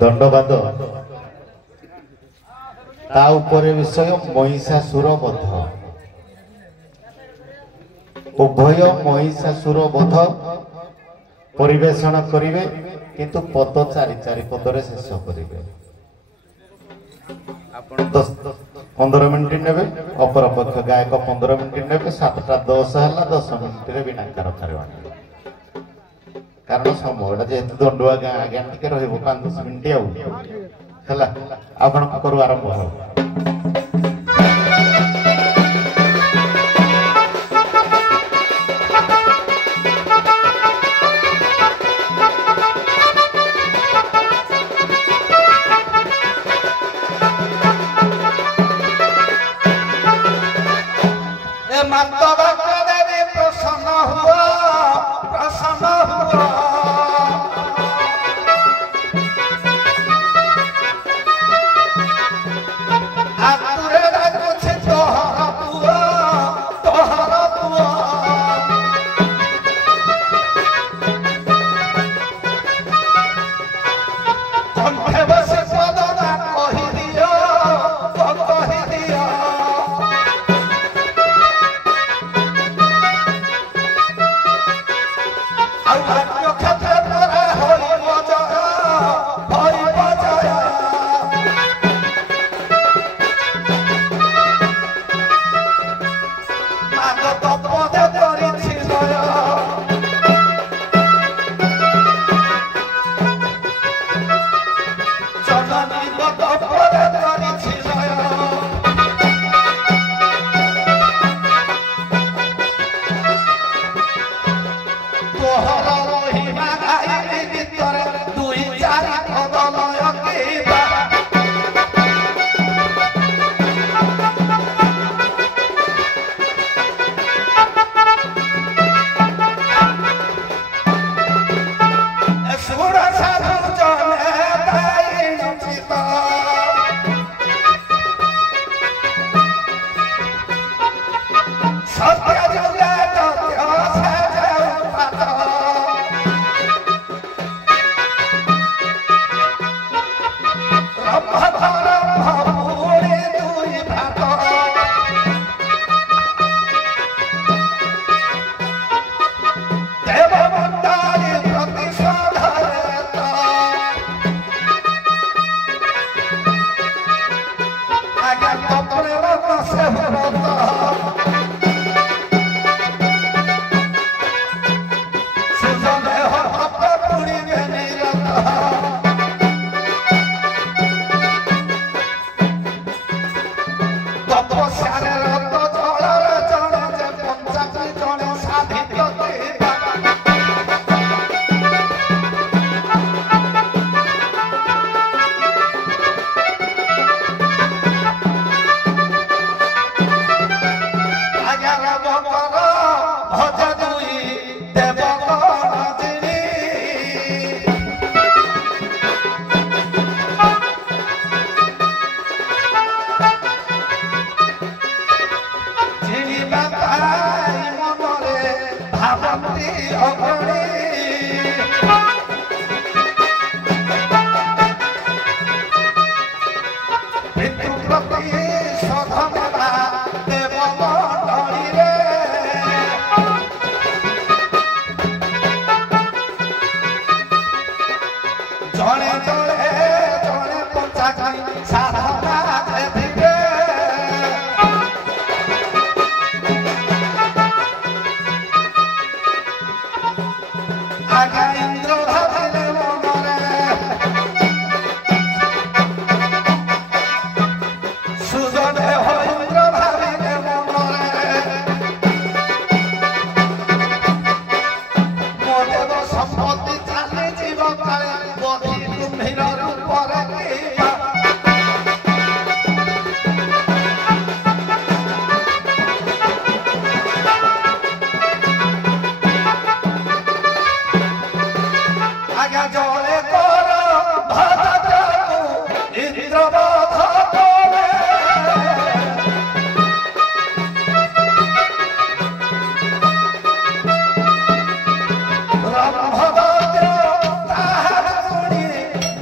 दंडवाद ता उपरे विषय महिषासुर वध उभय महिषासुर वध परिवेषण करिवे किंतु पद चारि चारि पदरे शेष करिवे 15 मिनिट नेबे अपर पक्ष गायक 15 मिनिट नेबे 7टा 10 हला 10 मिनिट रे बिनाकार करवानी कारण समय जेहेतु दंडुआ गाँ आज्ञा टिके रहिबो 5-10 मिनिट आउ हला आपण करू आरंभ हो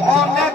Mone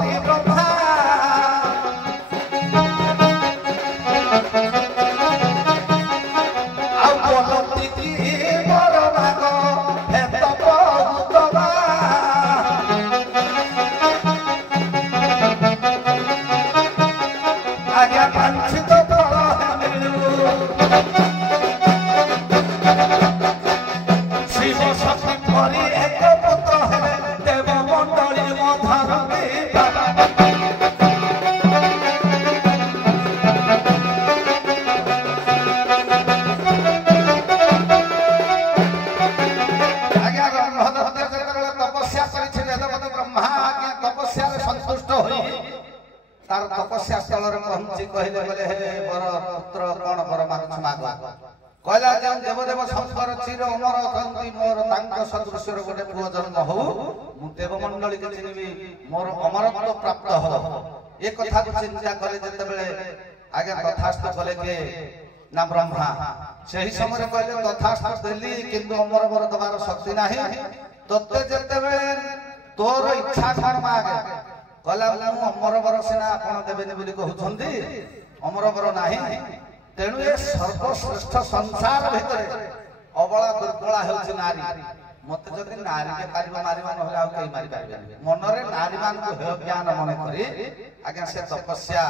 ହରି ବ୍ରହ୍ମା ଆଉ ବୋଲନ୍ତି କି ମୋର ଭାଗ ହେତ ବହୁତବା ଆଜ୍ଞା ବାଞ୍ଛିତ ଫଳ ମିଳୁ ଶିବ ଶକ୍ତି ପରି ଏକ ପୁତ୍ର ହେଲେ ଦେବ ମଣ୍ଡଳୀ ମଧରନ୍ତି ଆଜ୍ଞା ବ୍ରହ୍ମଦତ୍ତ ଯେତେବେଳେ ତପସ୍ୟା କରିଛି ବେଦପତି ବ୍ରହ୍ମା ଆଜ୍ଞା ତପସ୍ୟାରେ ସନ୍ତୁଷ୍ଟ ହୋଇ ତାର ତପସ୍ୟା ସ୍ଥଳରେ ପହଞ୍ଚି କହିଲେ ବୋଲେ ହେ ବର ପୁତ୍ର କଣ ବର ମାଗ କହିଲା ଯେ ଦେବଦେବ ଶଙ୍କର ଚିର ଅମର ଅଛନ୍ତି ମୋର ତାଙ୍କ ସଦୃଶ୍ୟର ଗୋଟେ ପୁଅ ଜନ୍ମ ହଉ ମୁଁ ଦେବମଣ୍ଡଳୀକୁ ଚିହ୍ନିବି ମୋର ଅମରତ୍ୱ ପ୍ରାପ୍ତ ହବ ଏ କଥାକୁ ଚିନ୍ତା କଲେ ଯେତେବେଳେ ଆଜ୍ଞା ତଥାସ୍ଥ କଲେ କିଏ ନା ବ୍ରହ୍ମା ସେହି ସମୟରେ କହିଲେ ତଥାସ୍ଥ ଦେଲି କିନ୍ତୁ ଅମର ବର ଦେବାର ଶକ୍ତି ନାହିଁ ତତେ ଯେତେବେଳେ ତୋର ଇଚ୍ଛା କଣ ମାଗେ କହିଲା ମୁଁ ଅମର ବର ସିନା ଆପଣ ଦେବେନି ବୋଲି କହୁଛନ୍ତି ଅମର ବର ନାହିଁ ତେଣୁ ଏ ସର୍ବଶ୍ରେଷ୍ଠ ସଂସାର ଭିତରେ ଅବଳା ଦୁର୍ବଳା ହେଉଛି ନାରୀ ମତେ ଯଦି ନାରୀକେ ପାରିବ ମାରିବା ନହେଲେ ଆଉ କେହି ମାରିପାରିବେନି ମନରେ ନାରୀ ମାନଙ୍କୁ ହେୟ ଜ୍ଞାନ ମନେ କରି ଆଜ୍ଞା ସେ ତପସ୍ୟା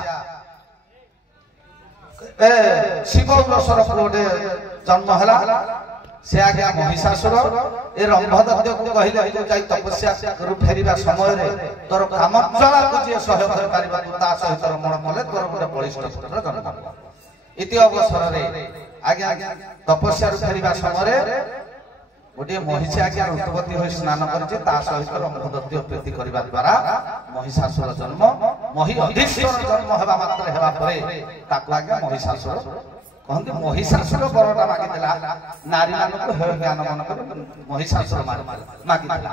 ଶିବ ବଂଶର ଗୋଟେ ଜନ୍ମ ହେଲା ସେ ଆଜ୍ଞା ମହିଷାସୁର ଏ ରମ୍ଭଦତ୍ତକୁ କହିଲେ ତୁ ଯାଇ ତପସ୍ୟାରୁ ଫେରିବା ସମୟରେ ତୋର କାମଜ୍ୱାଳାକୁ ଯିଏ ସହ୍ୟ କରିପାରିବ ତୁ ତା ସହିତ ରମଣ କଲେ ତୋର ଗୋଟେ ବଳିଷ୍ଠ ପୁତ୍ର ଜନ୍ମ ହେବ ଇତି ଅବସରରେ ଆଜ୍ଞା ତପସ୍ୟାରୁ ଫେରିବା ସମୟରେ ଗୋଟିଏ ମହିଷୀ ଆଜ୍ଞା ଋତୁବତୀ ହୋଇ ସ୍ନାନ କରିଛି ତା ସହିତ ରମ୍ଭଦତ୍ତ ପ୍ରୀତି କରିବା ଦ୍ୱାରା ମହିଷାସୁର ଜନ୍ମ ମହି ଅଧିଶ୍ୱର ଜନ୍ମ ହେବା ମାତ୍ରେ ହେବା ପରେ ତାକୁ ଆଜ୍ଞା ମହିଷାସୁର କହନ୍ତି ମହିଷାସୁର ବରଟା ମାଗିଥିଲା ନାରୀ ମାନଙ୍କୁ ହେୟ ଜ୍ଞାନ ମନ କରି ମହିଷାସୁର ମାଗିଥିଲା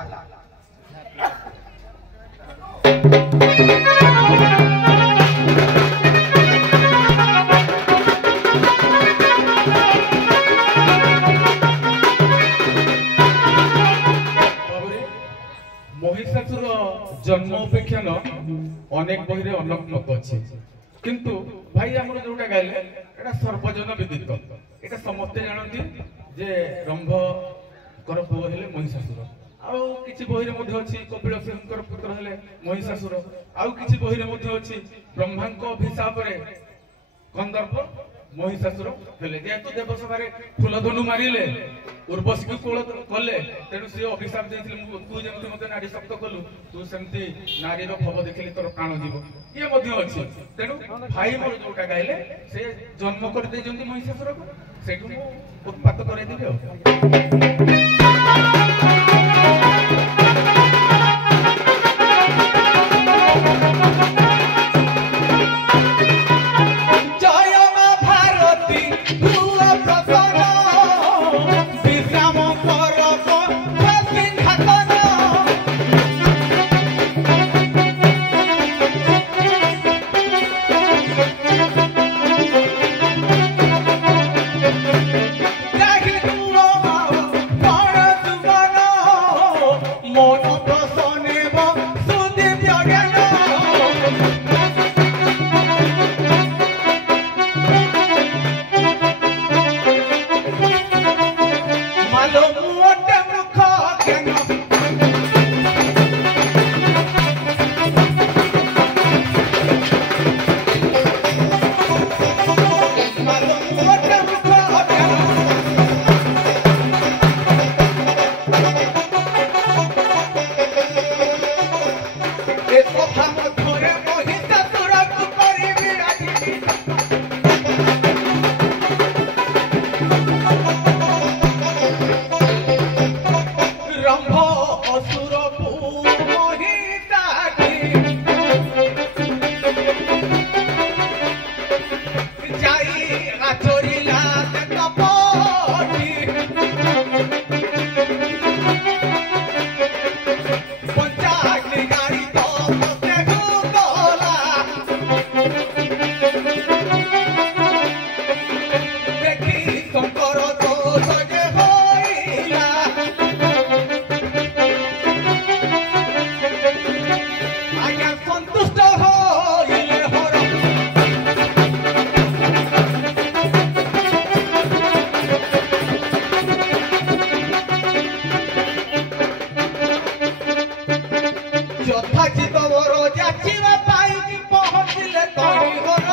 ମହିଷାସୁର ଜନ୍ମ ଉପାଖ୍ୟାନ ଅନେକ ବହିରେ ଅନେକ ମତ ଅଛି କିନ୍ତୁ ଭାଇ ଆମର ଯୋଉଟା ଗାଇଲେ এটা সর্বজন বিদিত এটা ସମସ୍ତେ ଜାଣନ୍ତି ଯେ ରମ୍ଭଙ୍କର ପୁଅ ହେଲେ ମହିଷାସୁର ଆଉ କିଛି ବହିରେ ମଧ୍ୟ ଅଛି କପିଳେଶ୍ୱରଙ୍କର ପୁତ୍ର ହେଲେ ମହିଷାସୁର ଆଉ କିଛି ବହିରେ ମଧ୍ୟ ଅଛି ବ୍ରହ୍ମାଙ୍କ ଅଭିଶାପରେ କନ୍ଦର୍ପ ମହିଷାସୁର ହେଲେ ଯେହେତୁ ଦେବସଭାରେ ଫୁଲଧନୁ ମାରିଲେ ଉର୍ବଶୀକୁ କୋଳ କଲେ ତେଣୁ ସେ ଅଭିଶାପ ଦେଇଥିଲେ ତୁ ଯେମିତି ମତେ ନାରୀ ଶକ୍ତ କଲୁ ତୁ ସେମିତି ନାରୀର ଭବ ଦେଖିଲେ ତୋର ପ୍ରାଣ ଯିବ ଇଏ ମଧ୍ୟ ଅଛି ତେଣୁ ଭାଇ ମୋର ଯୋଉଟା ଗାଇଲେ ସେ ଜନ୍ମ କରିଦେଇଛନ୍ତି ମହିଷାସୁରକୁ ସେଇଠୁ ମୁଁ ଉତ୍ପାତ କରାଇଦେବି ଆଉ সন্তুষ্ট হইলে হর যথাচিত বর যাচিবা পাই পহଞ୍ଚିଲେ ତହି ହର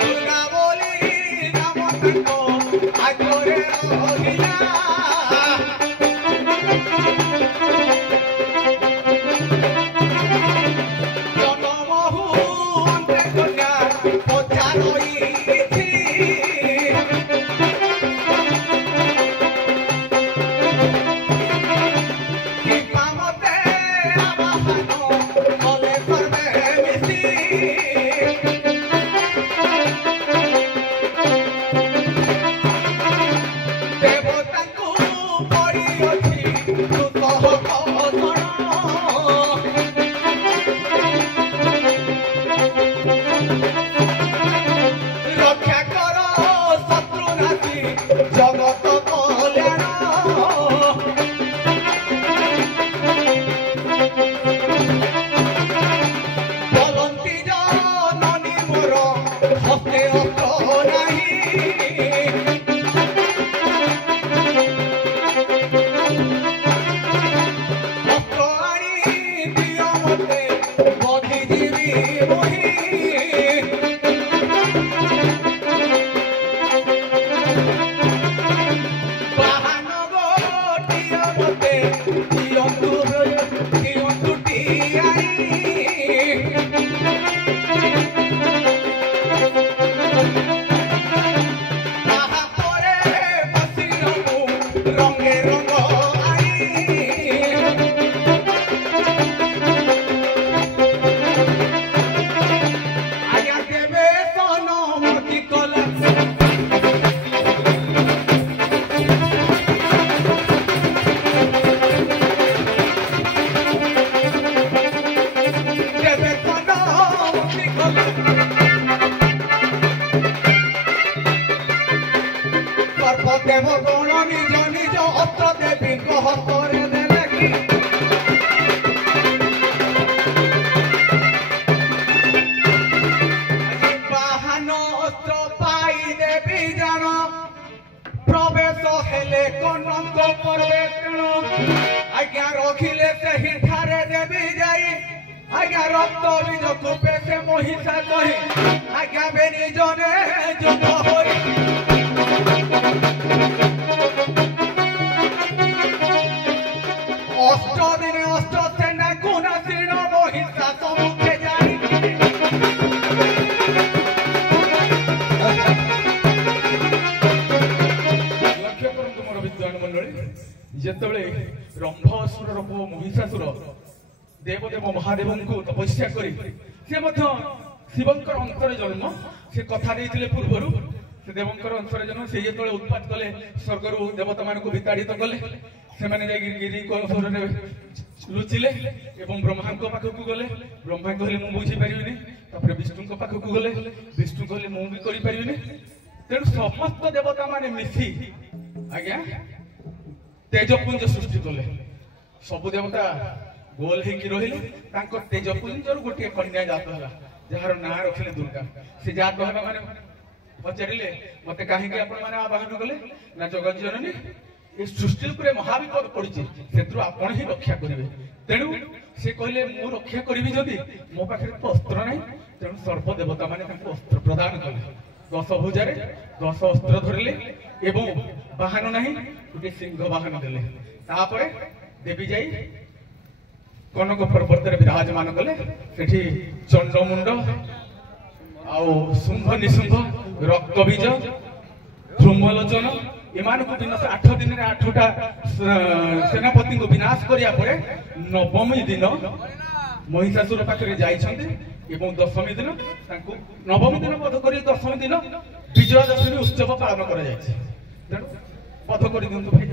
दुर्गा बोली नाम ताको आगरे रहिला जनमहु अंते कन्या पचारई रक्षा कर शत्रु नासी जगत कल्याण बलंती जननी मोर हस्ते अस्त्र नहीं अस्त्र आनी दियो मते बधिजीवी मोहि देव गण निज निज अस्त्र देवी हस्तरे देले कि बाहन अस्त्र पाई देवी जान प्रवेश हेले कनक पर्वेक्षण आज्ञा रखिले से हिठारे देवी जाई आज्ञा रक्त बीज कूपे से महिषा कही आज्ञा बेनी जने जोग होई अष्ट दिन अष्ट सेना गुण श्रीण महिषा सम्मुखे जाई लक्ष्य करନ୍ତୁ ମୋର ବିଦ୍ୱାନ ମଣ୍ଡଳୀ ଯେତେବେଳେ ରମ୍ଭାସୁରର ପୁଅ ମହିଷାସୁର ଦେବଦେବ ମହାଦେବଙ୍କୁ ତପସ୍ୟା କରି ସେ ମଧ୍ୟ ଶିବଙ୍କର ଅଂଶରେ ଜନ୍ମ ସେ କଥା ଦେଇଥିଲେ ପୂର୍ବରୁ ସେ ଦେବଙ୍କର ଅଂଶରେ ଜନ୍ମ ସେ ଯେତେବେଳେ ଉତ୍ପାତ କଲେ ସ୍ୱର୍ଗରୁ ଦେବତାମାନଙ୍କୁ ବିତାଡ଼ିତ କଲେ ସେମାନେ ଯାଇକି ଗିରି କୌଶଳରେ ଲୁଚିଲେ ଏବଂ ବ୍ରହ୍ମାଙ୍କ ପାଖକୁ ଗଲେ ବ୍ରହ୍ମା କହିଲେ ମୁଁ ବୁଝିପାରିବିନି ତାପରେ ବିଷ୍ଣୁଙ୍କ ପାଖକୁ ଗଲେ ବିଷ୍ଣୁ କହିଲେ ମୁଁ ବି କରିପାରିବିନି ତେଣୁ ସମସ୍ତ ଦେବତା ମାନେ ମିଶି ଆଜ୍ଞା ତେଜପୁଞ୍ଜ ସୃଷ୍ଟି କଲେ ସବୁ ଦେବତା ଗୋଲ ହେଇକି ରହିଲେ ତାଙ୍କ ତେଜପୁଞ୍ଜରୁ ଗୋଟିଏ କନ୍ୟା ଜାତ ହେଲା ଯାହାର ନାଁ ରଖିଲେ ଦୁର୍ଗା ସେ ଜାତ ହେବା ମାନେ ପଚାରିଲେ ମତେ କାହିଁକି ଆପଣମାନେ ଆବାହନ କଲେ ନା ଜଗଜ୍ଜନନୀ ଏ ସୃଷ୍ଟି ଉପରେ ମହାବିପଦ ପଡିଛି ସେଥିରୁ ଆପଣ ହିଁ ରକ୍ଷା କରିବେ ତେଣୁ ସେ କହିଲେ ମୁଁ ରକ୍ଷା କରିବି ଯଦି ମୋ ପାଖରେ ତ ଅସ୍ତ୍ର ନାହିଁ ତେଣୁ ସର୍ବ ଦେବତା ମାନେ ତାଙ୍କୁ ଅସ୍ତ୍ର ପ୍ରଦାନ କଲେ 10 ଭୁଜାରେ 10 ଅସ୍ତ୍ର ଧରିଲେ ଏବଂ ବାହନ ନାହିଁ ଗୋଟିଏ ସିଂହ ବାହନ ଦେଲେ ତାପରେ ଦେବୀ ଯାଇ କନକ ପର୍ବତରେ ବିରାଜମାନ କଲେ ସେଠି ଚଣ୍ଡମୁଣ୍ଡ ଆଉ ଶୁମ୍ଭ ନିଶୁମ୍ଭ ରକ୍ତବୀଜ ଧୂମଲୋଚନ ଏମାନଙ୍କୁ ବିନାଶ 8 ଦିନରେ 8ଟା ସେନାପତିଙ୍କୁ ବିନାଶ କରିବା ପରେ ନବମୀ ଦିନ ମହିଷାସୁର ପାଖରେ ଯାଇଛନ୍ତି ଏବଂ ଦଶମୀ ଦିନ ତାଙ୍କୁ ନବମୀ ଦିନ ବଧ କରି ଦଶମୀ ଦିନ ବିଜୟା ଦଶମୀ ଉତ୍ସବ ପାଳନ କରାଯାଇଛି ତେଣୁ ବଧ କରି ଦିଅନ୍ତୁ ଭାଇ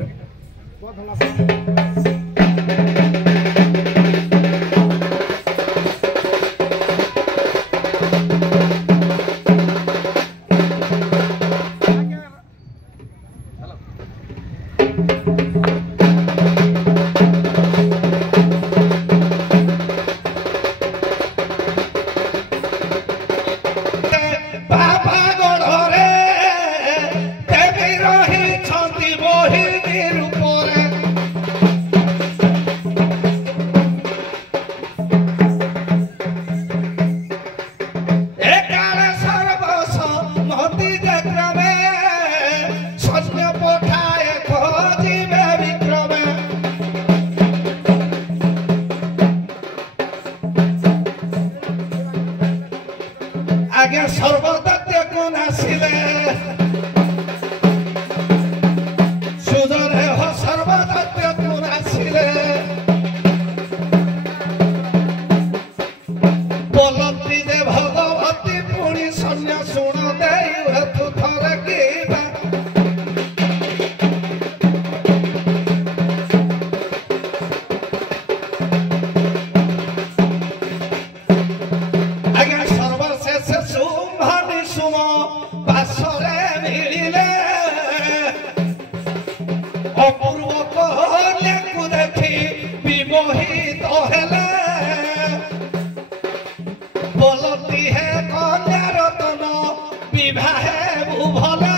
आज्ञा सर्वदत्त कोण आसिले सुजने हो सर्वदत्त कोण आसिले बोलती जे भगवती पुणी सन्या शुण देई हेतु थरे किबा अपूर्व कन्याकु देखी विमोहित हेले बोलती है कन्या रतन विवाहे भुभले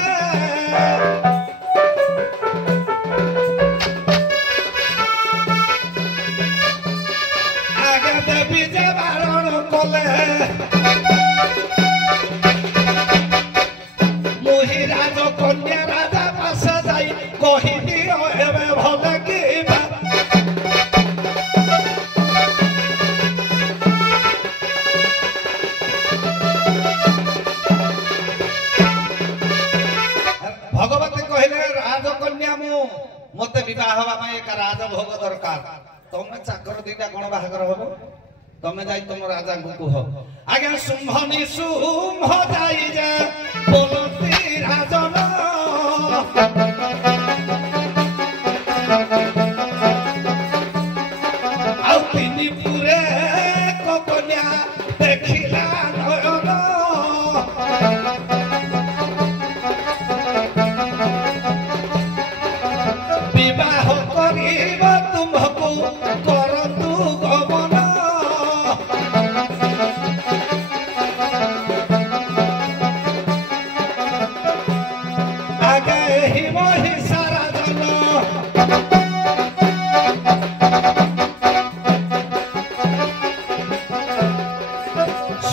आगे देवी जे बारण कले मुहि राज कन्या राजा पास जाई कही दियो एबे भले किबा भगवती कहले राजकन्या मु मते विवाह हवा में एक राजभोग दरकार तमे चाकर दीटा कोन बाहागर हबो तमे जाई तुम राजा को कह आज्ञा शुंभनी शुंभ जाई जे बोलती राजन आउ तिनी पुरे को कन्या देखिला नयन विवाह करिब तुमको करतु गमन आगे ही मोहि सारा जन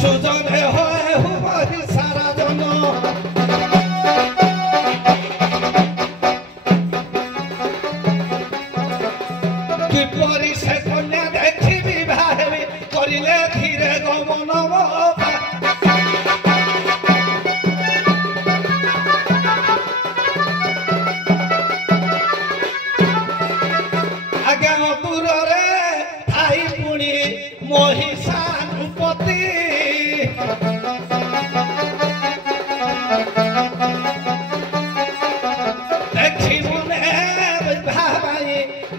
सुजने होए मोहि सारा जन किपरि से कन्या देखी विवाह करिले धीरे गमन आज्ञा दूर रे थाई पुणी महिषानुपति देखी मुने भाई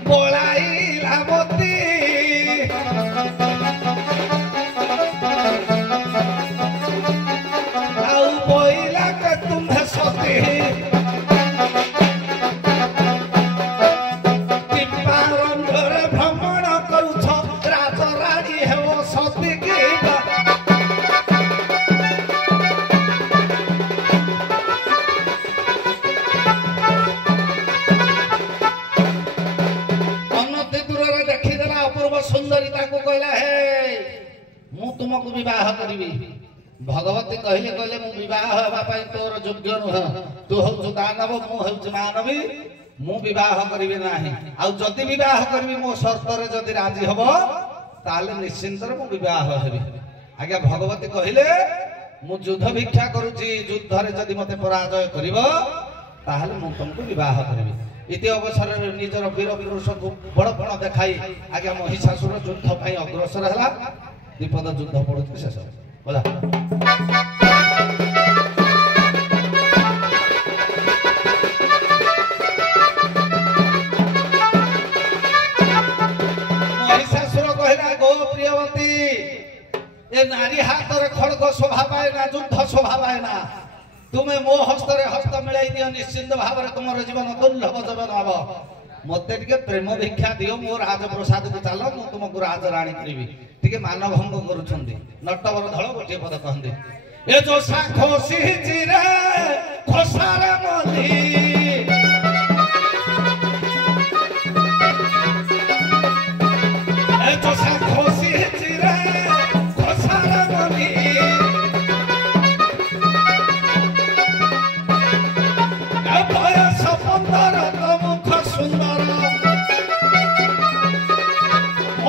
बोलाई लामती आउ बोइला के तुम्हें सती पिपारंधरे भ्रमण करुछ राजराणी हेव सती किबा अनति दूर देखीदेला अपूर्व सुंदरी ताको कहला हे मु तुमको विवाह करिबी भगवती कहले कहले मु विवाह हेबा पई तोर योग्य नुह तू हौ दानव मु हौ मानवी मु विवाह करिबी नाही आ जदि विवाह करिबी मो शर्त रे जदि राजी हबो ताले निश्चिंत रे मु विवाह हेबी आज्ञा भगवती कहले मु युद्ध भिक्षा करूची युद्ध रे जदि मते पराजय करिवो ताले मु तुमको विवाह करिबी इति अवसर निजर वीर पुरुष को बड़पण देखाई आज्ञा महिषासुर युद्ध पई अग्रसर हला विपद युद्ध पड़ुची शेष बोला महिषासुर कहला गो प्रियवती ए नारी हाथ रे खड़ग शोभा पाए ना युद्ध शोभा पाए ना तुम्हें मो हस्त रे हस्त मिलाई दियो निश्चिंत भाव रे तुमर जीवन दुर्लभ जीवन हबो मते टिके प्रेम भिक्षा दियो मो राजप्रसाद को चालो मु तुमको राजराणी करिवि टिके मानभंग करूछंदी नटवर धळ गोटे पद कहंदे ए जो साखो सिहिची रे खोसारे मली ए जो साखो सिहिची रे खोसारे मली सुंदर मुख सुंदर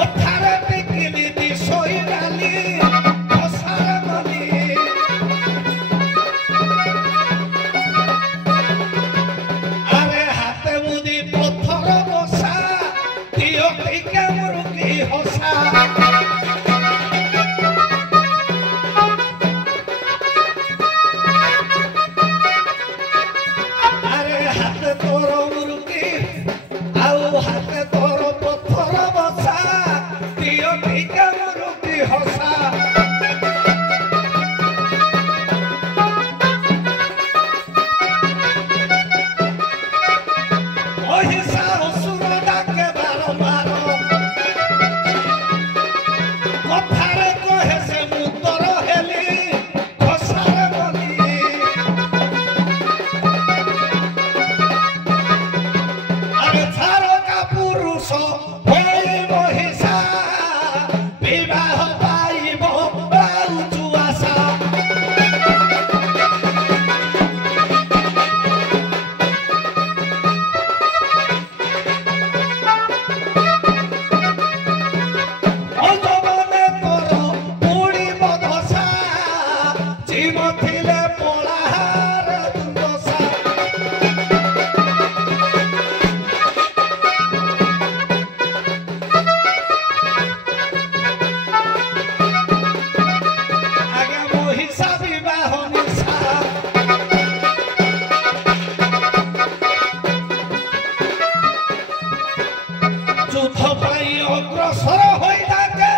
ओठारे टिकिली दिसोई डाली खोसारे मली ଭୀମ ଥିଲେ ପଳାହାର ଦୁର୍ଦ୍ଦଶା ଆଜ୍ଞା ମହିଷା ବିବାହ ନିଶା ଯୁଦ୍ଧ ପାଇଁ ଅଗ୍ରସର ହୋଇ ଡାକେ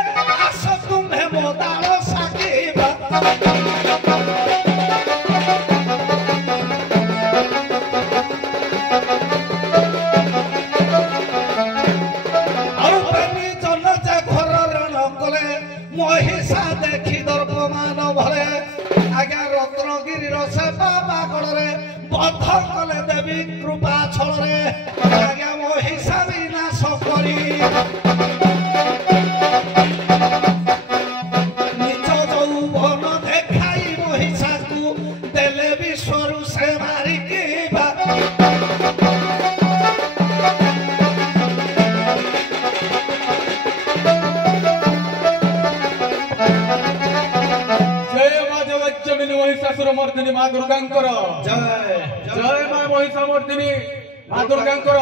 ଆସ ତୁମ୍ଭେ ମୋ ଦାଳ ସାକିବା ଆଉ ପ୍ରେମୀ ଜନ ଯେ ଘର ରଣ କଲେ ମହିଷା ଦେଖି ଦର୍ପମାନ ଭରେ ଆଜ୍ଞା ରତ୍ନଗିରିର ସେ ବାବା କଳରେ ବଦ୍ଧ କଲେ ଦେବୀ କୃପା ଛଳରେ ଆଜ୍ଞା ମହିଷା ବିନାଶ କରି ନିଜ ଯୌବନ ଦେଖାଇ ମହିଷାକୁ ଦେଲେ ବିଶ୍ୱରୁ ସେ ମାରିକି जय माँ जगज्जननी महिषासुर मर्दिनी माँ दुर्गांकर ଜୟ जय माँ महिषा मर्दिनी माँ दुर्गांकर